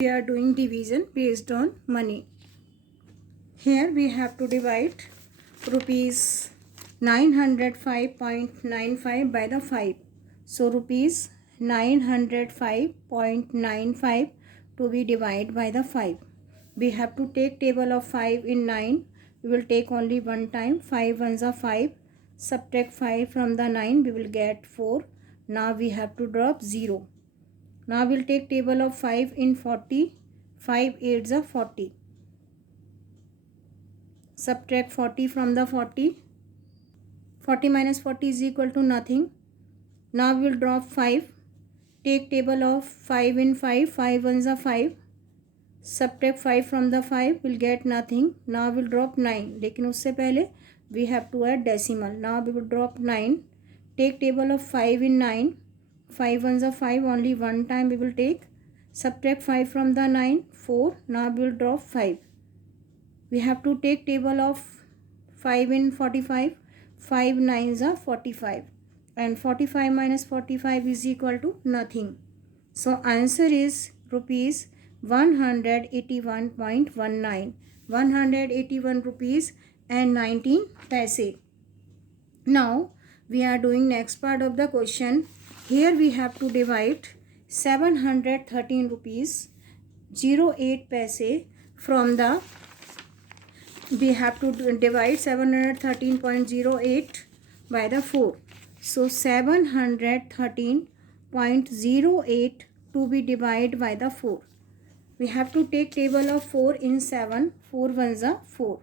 We are doing division based on money. Here we have to divide rupees 905.95 by the 5. So rupees 905.95 to be divided by the 5. We have to take table of 5 in 9. We will take only one time. 5 ones are 5. Subtract 5 from the 9. We will get 4. Now we have to drop 0. Now we'll take table of 5 in 40. 5 8s are 40. Subtract 40 from the 40. 40 minus 40 is equal to nothing. Now we'll drop 5. Take table of 5 in 5. 5 ones are 5. Subtract 5 from the 5. We'll get nothing. Now we'll drop 9. लेकिन उससे पहले we have to add decimal. Now we will drop 9. Take table of 5 in 9. 5 ones are 5. Only one time we will take. Subtract 5 from the 9. 4. Now we will drop 5. We have to take table of 5 in 45. 5 9s are 45. And 45 minus 45 is equal to nothing. So answer is rupees 181.19. 181 rupees and 19 paise. Now we are doing next part of the question. Here we have to divide 713 rupees 08 paise from the, we have to divide 713.08 by the 4. So 713.08 to be divided by the 4. We have to take table of 4 in 7. 4 ones are 4.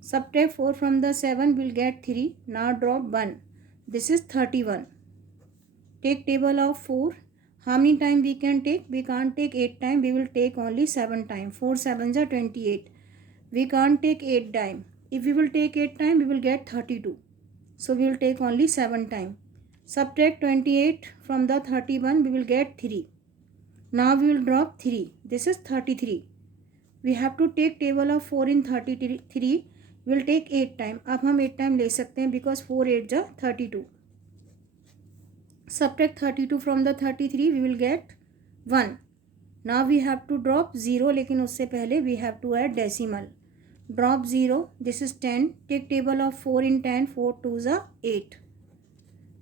Subtract 4 from the 7, will get 3. Now drop 1. This is 31. Take table of 4. How many times we can take? We can't take 8 times. We will take only 7 times. 4 7s are 28. We can't take 8 times. If we will take 8 times, we will get 32. So we will take only 7 times. Subtract 28 from the 31, we will get 3. Now we will drop 3. This is 33. We have to take table of 4 in 33. We will take 8 times. अब हम 8 time ले सकते हैं because 4 8 are 32. Subtract 32 from the 33, we will get 1. Now we have to drop 0, लेकिन उससे पहले we have to add decimal. Drop 0. This is 10. Take table of 4 in 10. 4 2s are 8.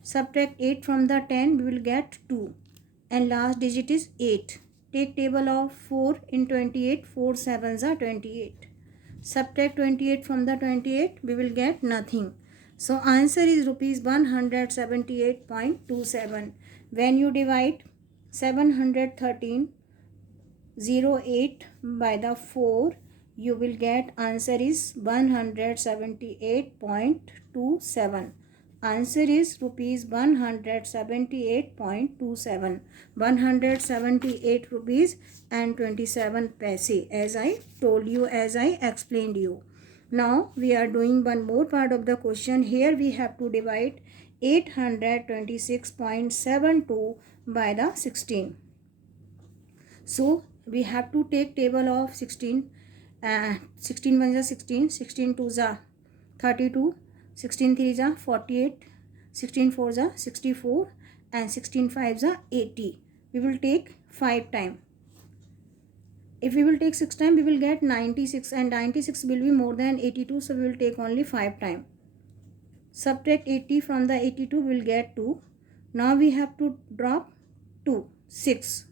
Subtract 8 from the 10, we will get 2. And last digit is 8. Take table of 4 in 28. 4 7s are 28. Subtract 28 from the 28, we will get nothing. So answer is rupees 178.27. When you divide 713.08 by the 4, you will get answer is 178.27. Answer is rupees 178.27. 178 rupees and 27 paise, as I told you, as I explained you. Now we are doing one more part of the question. Here we have to divide 826.72 by the 16. So we have to take table of 16. 16 ones are 16. 16 twos are 32. 16 threes are 48. 16 fours are 64. And 16 fives are 80. We will take 5 times. If we will take 6 times, we will get 96, and 96 will be more than 82, so we will take only 5 times. Subtract 80 from the 82, we will get 2. Now we have to drop 2, 6.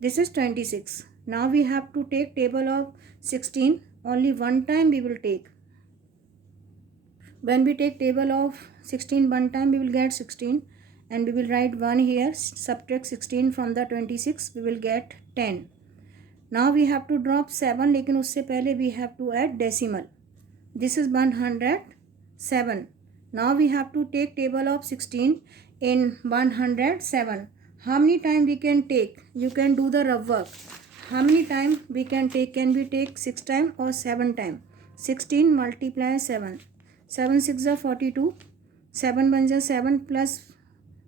This is 26. Now we have to take table of 16. Only one time we will take. When we take table of 16 one time, we will get 16, and we will write 1 here. Subtract 16 from the 26, we will get 10. Now we have to drop 7, लेकिन उससे पहले we have to add decimal. This is 107. Now we have to take table of 16 in 107. How many times we can take? You can do the rough work. How many times we can take? Can we take 6 times or 7 times? 16 multiply 7. 7 6 are 42. 7 1 are 7 plus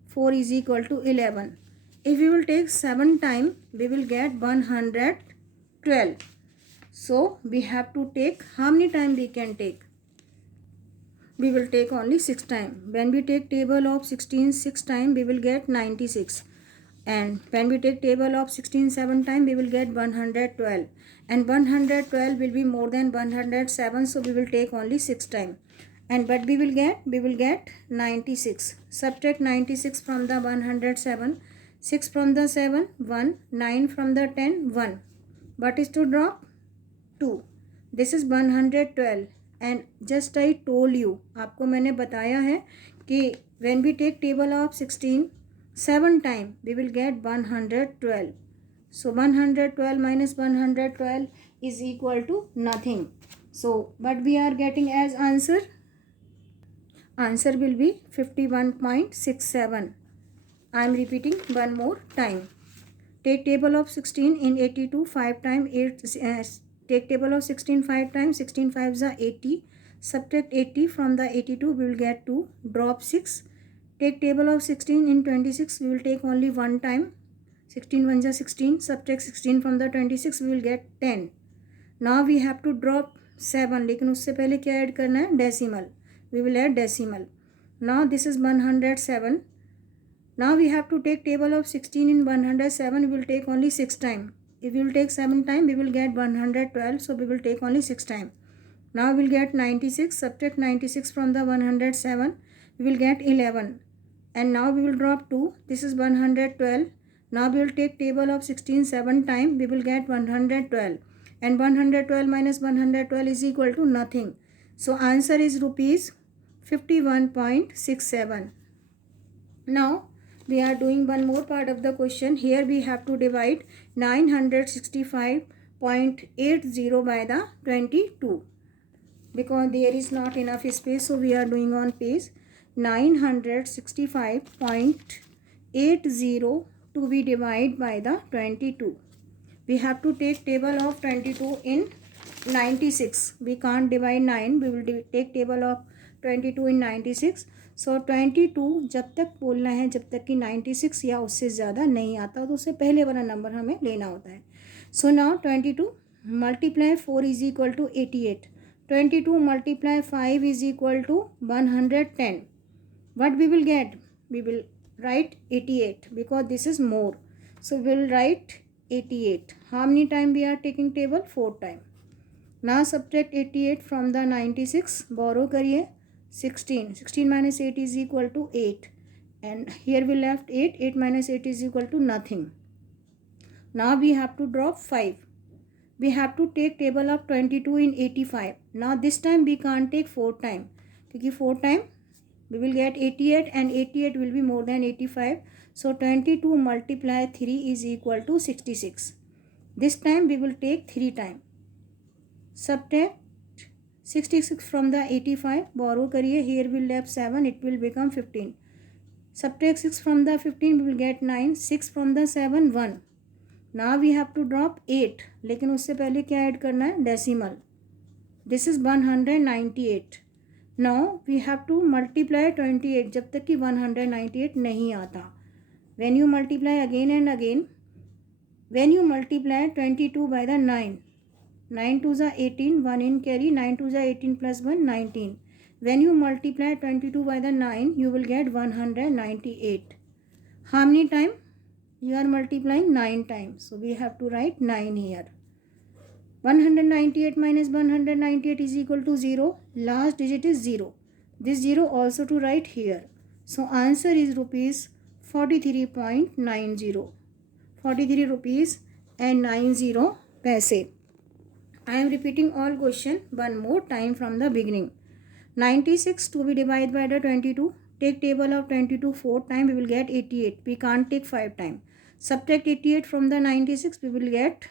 4 is equal to 11. If we will take 7 times, we will get 112. So we have to take, how many times we can take? We will take only 6 times. When we take table of 16 6 times, we will get 96. and when we take table of 16 7 time, we will get 112, and 112 will be more than 107, so we will take only 6 time. And but we will get 96. Subtract 96 from the 107, 6 from the 7 1, 9 from the 10 1. What is to drop? 2. This is 112, and just I told you, आपको मैंने बताया है कि when we take table of 16 7 time, we will get 112. So 112 minus 112 is equal to nothing. So what we are getting as answer? Answer will be 51.67. I am repeating one more time. Take table of 16 in 82 5 time 8. Take table of 16 5 times. 16 5s are 80. Subtract 80 from the 82, we will get 2. Drop 6. Take table of 16 in 26, we will take only one time. 16 1s are 16. Subtract 16 from the 26, we will get 10. Now we have to drop 7, लेकिन उससे पहले क्या add करना है? Decimal. We will add decimal. Now this is 107. Now we have to take table of 16 in 107. We will take only 6 time. If we will take 7 time, we will get 112. So we will take only 6 time. Now we will get 96. Subtract 96 from the 107. We will get 11. And now we will drop 2. This is 112. Now we will take table of 16 7 time. We will get 112. And 112 minus 112 is equal to nothing. So answer is rupees 51.67. Now we are doing one more part of the question. Here we have to divide 965.80 by the 22. Because there is not enough space, so we are doing on page 965.80 to be divided by the 22. We have to take table of 22 in 96. We can't divide 9. We will take table of 22 in 96. So 22 जब तक बोलना है जब तक कि 96 या उससे ज़्यादा नहीं आता, तो उससे पहले वाला नंबर हमें लेना होता है. So now 22 multiply 4 is equal to 88. 22 multiply 5 is equal to 110. What we will get? We will write 88 because this is more. So we will write 88. How many time we are taking table? 4 time. Now subtract 88 from the 96. Borrow करिए 16. 16 minus 8 is equal to 8. And here we left 8. 8 minus 8 is equal to nothing. Now we have to drop 5. We have to take table of 22 in 85. Now this time we can't take 4 time. क्योंकि 4 time we will get 88 and 88 will be more than 85. So 22 multiply 3 is equal to 66. This time we will take 3 time. Subtract 66 from the 85. Borrow करिए. Here we left 7. It will become 15. Subtract 6 from the 15. We will get 9. 6 from the 7 1. Now we have to drop 8. लेकिन उससे पहले क्या add करना है? Decimal. This is 198. Now we have to multiply 28 जब तक कि 198 नहीं आता. When you multiply again and again, when you multiply 22 by the 9, 9 2s are 18, 1 in carry, 9 2s are 18 plus 1, 19. When you multiply 22 by the 9, you will get 198. How many times? You are multiplying 9 times. So we have to write 9 here. 198 minus 198 is equal to 0. Last digit is 0. This 0 also to write here. So answer is rupees 43.90. 43 rupees and 90 paise. I am repeating all question one more time from the beginning. 96 to be divided by the 22. Take table of 22 4 times, we will get 88. We can't take 5 times. Subtract 88 from the 96, we will get,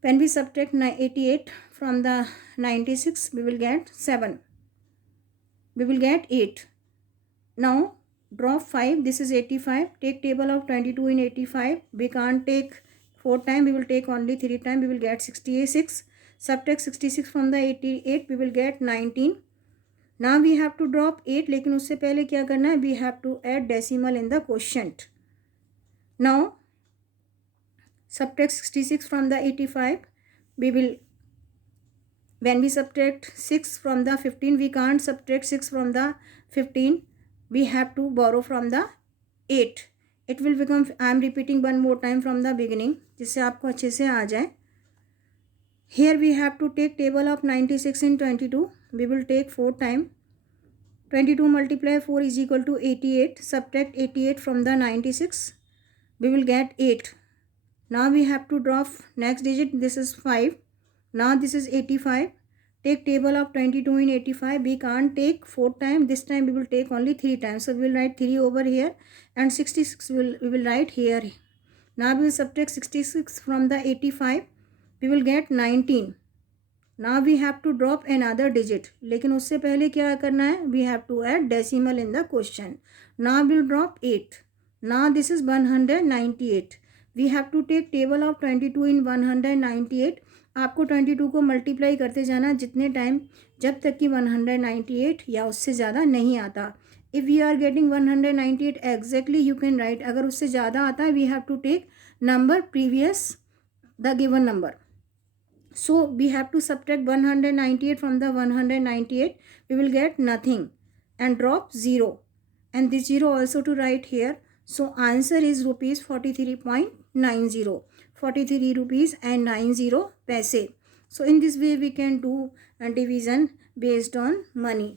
when we subtract 88 from the 96, we will get 7. We will get 8. Now drop 5. This is 85. Take table of 22 in 85. We can't take 4 times. We will take only 3 times. We will get 66. Subtract 66 from the 88. We will get 19. Now we have to drop 8. लेकिन उससे पहले क्या करना है? We have to add decimal in the quotient. Now subtract 66 from the 85. We will, when we subtract 6 from the 15, we can't subtract 6 from the 15. We have to borrow from the 8. It will become, I am repeating one more time from the beginning जिससे आपको अच्छे से आ जाए. Here we have to take table of 96 in 22. We will take 4 time. 22 multiply 4 is equal to 88. Subtract 88 from the 96. We will get 8. Now we have to drop next digit. This is 5. Now this is 85. Take table of 22 in 85. We can't take 4 times. This time we will take only 3 times. So we will write 3 over here and 66 we will write here. Now we will subtract 66 from the 85. We will get 19. Now we have to drop another digit. लेकिन उससे पहले क्या करना है? We have to add decimal in the question. Now we will drop 8. Now this is 198. We have to take table of 22 in 198. आपको 22 को multiply करते जाना जितने टाइम जब तक कि 198 या उससे ज़्यादा नहीं आता. If we are getting 198 exactly, you can write. अगर उससे ज़्यादा आता है, we have to take number previous the given number. So we have to subtract 198 from the 198. We will get nothing and drop 0. And this 0 also to write here. So answer is rupees 43.90. 43 rupees and 90 paise. So in this way we can do a division based on money.